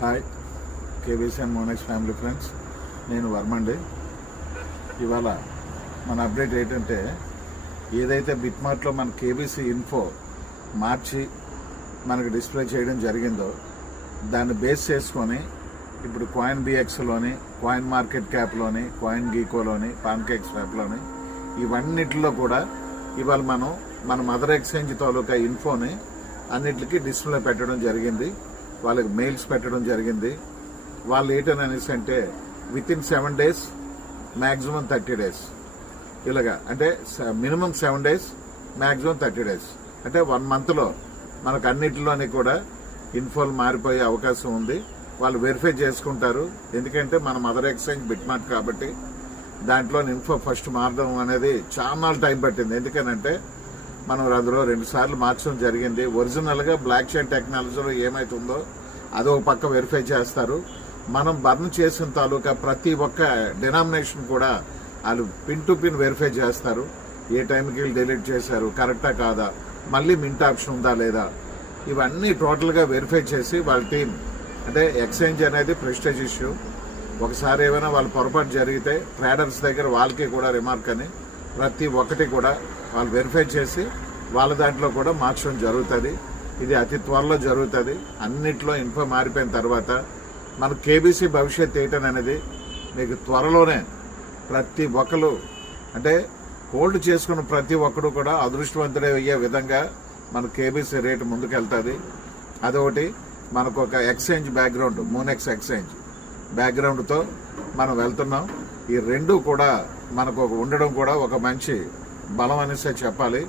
Hi KBC and Monex family friends, నేను వర్మండి. ఇవాళ మన అప్డేట్ ఏంటంటే, ఏదైతే బిట్మార్ట్లో మన కేబీసీ ఇన్ఫో మార్చి మనకు డిస్ప్లే చేయడం జరిగిందో దాన్ని బేస్ చేసుకొని ఇప్పుడు కాయిన్ బిఎక్స్లోని, కాయిన్ మార్కెట్ క్యాప్లోని, కాయిన్ గీకోలోని, పాన్కేక్ స్వాప్లోని ఇవన్నిటిలో కూడా ఇవాళ మన మదర్ ఎక్స్చేంజ్ తాలూకా ఇన్ఫోని అన్నిటికీ డిస్ప్లే పెట్టడం జరిగింది. వాళ్ళకి మెయిల్స్ పెట్టడం జరిగింది. వాళ్ళు ఏంటనేసి అంటే with in 7 days, maximum 30 days, ఇలాగా అంటే మినిమం 7 days, మ్యాక్సిమం 30 days, అంటే 1 monthలో మనకు అన్నిటిలోని కూడా ఇన్ఫోలు మారిపోయే అవకాశం ఉంది. వాళ్ళు వెరిఫై చేసుకుంటారు. ఎందుకంటే మన మదర్ ఎక్స్చేంజ్ బిట్మార్ట్ కాబట్టి దాంట్లో ఇన్ఫో ఫస్ట్ మారడం అనేది చాలా టైం పట్టింది. ఎందుకనంటే మనం అందులో 2 సార్లు మార్చడం జరిగింది. ఒరిజినల్గా బ్లాక్ చైన్ టెక్నాలజీలో ఏమైతుందో అదో పక్క వెరిఫై చేస్తారు. మనం బర్న్ చేసిన తాలూకా ప్రతి ఒక్క డినామినేషన్ కూడా వాళ్ళు పిన్ టు పిన్ వెరిఫై చేస్తారు. ఏ టైంకి వీళ్ళు డిలీట్ చేశారు, కరెక్టా కాదా, మళ్ళీ మింట్ ఆప్షన్ ఉందా లేదా, ఇవన్నీ టోటల్గా వెరిఫై చేసి వాళ్ళ టీం, అంటే ఎక్స్చేంజ్ అనేది ప్రెస్టేజ్ ఇష్యూ. ఒకసారి ఏమైనా వాళ్ళ పొరపాటు జరిగితే ట్రేడర్స్ దగ్గర వాళ్ళకి కూడా రిమార్క్ అని ప్రతి ఒక్కటి కూడా వాళ్ళు వెరిఫై చేసి వాళ్ళ దాంట్లో కూడా మార్చడం జరుగుతుంది. ఇది అతి త్వరలో జరుగుతుంది. అన్నిట్లో ఇన్ఫో మారిపోయిన తర్వాత మన కేబీసీ భవిష్యత్ ఏంటనేది మీకు త్వరలోనే ప్రతి ఒక్కరు, అంటే హోల్డ్ చేసుకున్న ప్రతి ఒక్కరు కూడా అదృష్టవంతుడే అయ్యే విధంగా మన కేబీసీ రేటు ముందుకెళ్తుంది. అదొకటి. మనకు ఒక ఎక్స్చేంజ్ బ్యాక్గ్రౌండ్, మోనెక్స్ ఎక్స్చేంజ్ బ్యాక్గ్రౌండ్తో మనం వెళ్తున్నాం. ఈ రెండు కూడా మనకు ఉండడం కూడా ఒక మంచి బలం అనేసి చెప్పాలి.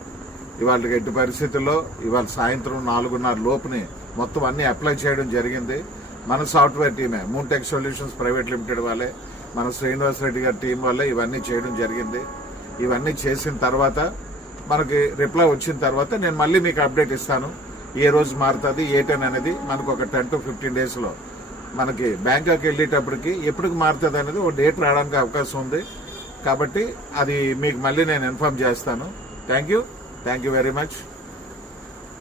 ఇవాళ ఎట్టి పరిస్థితుల్లో ఇవాళ సాయంత్రం 4:30 లోపుని మొత్తం అన్ని అప్లై చేయడం జరిగింది. మన సాఫ్ట్వేర్ టీమే, మూన్టెక్ సొల్యూషన్స్ ప్రైవేట్ లిమిటెడ్ వాళ్ళే, మన శ్రీనివాస్ రెడ్డి గారి టీం వల్లే ఇవన్నీ చేయడం జరిగింది. ఇవన్నీ చేసిన తర్వాత మనకి రిప్లై వచ్చిన తర్వాత నేను మళ్ళీ మీకు అప్డేట్ ఇస్తాను. ఏ రోజు మారుతుంది ఏంటని అనేది మనకు ఒక 10 to 15 daysలో మనకి బ్యాంకాక్ వెళ్ళేటప్పటికి ఎప్పటికి మారుతుంది అనేది ఒక డేట్ రావడానికి అవకాశం ఉంది. కాబట్టి అది మీకు మళ్ళీ నేను ఇన్ఫార్మ్ చేస్తాను. Thank you very much.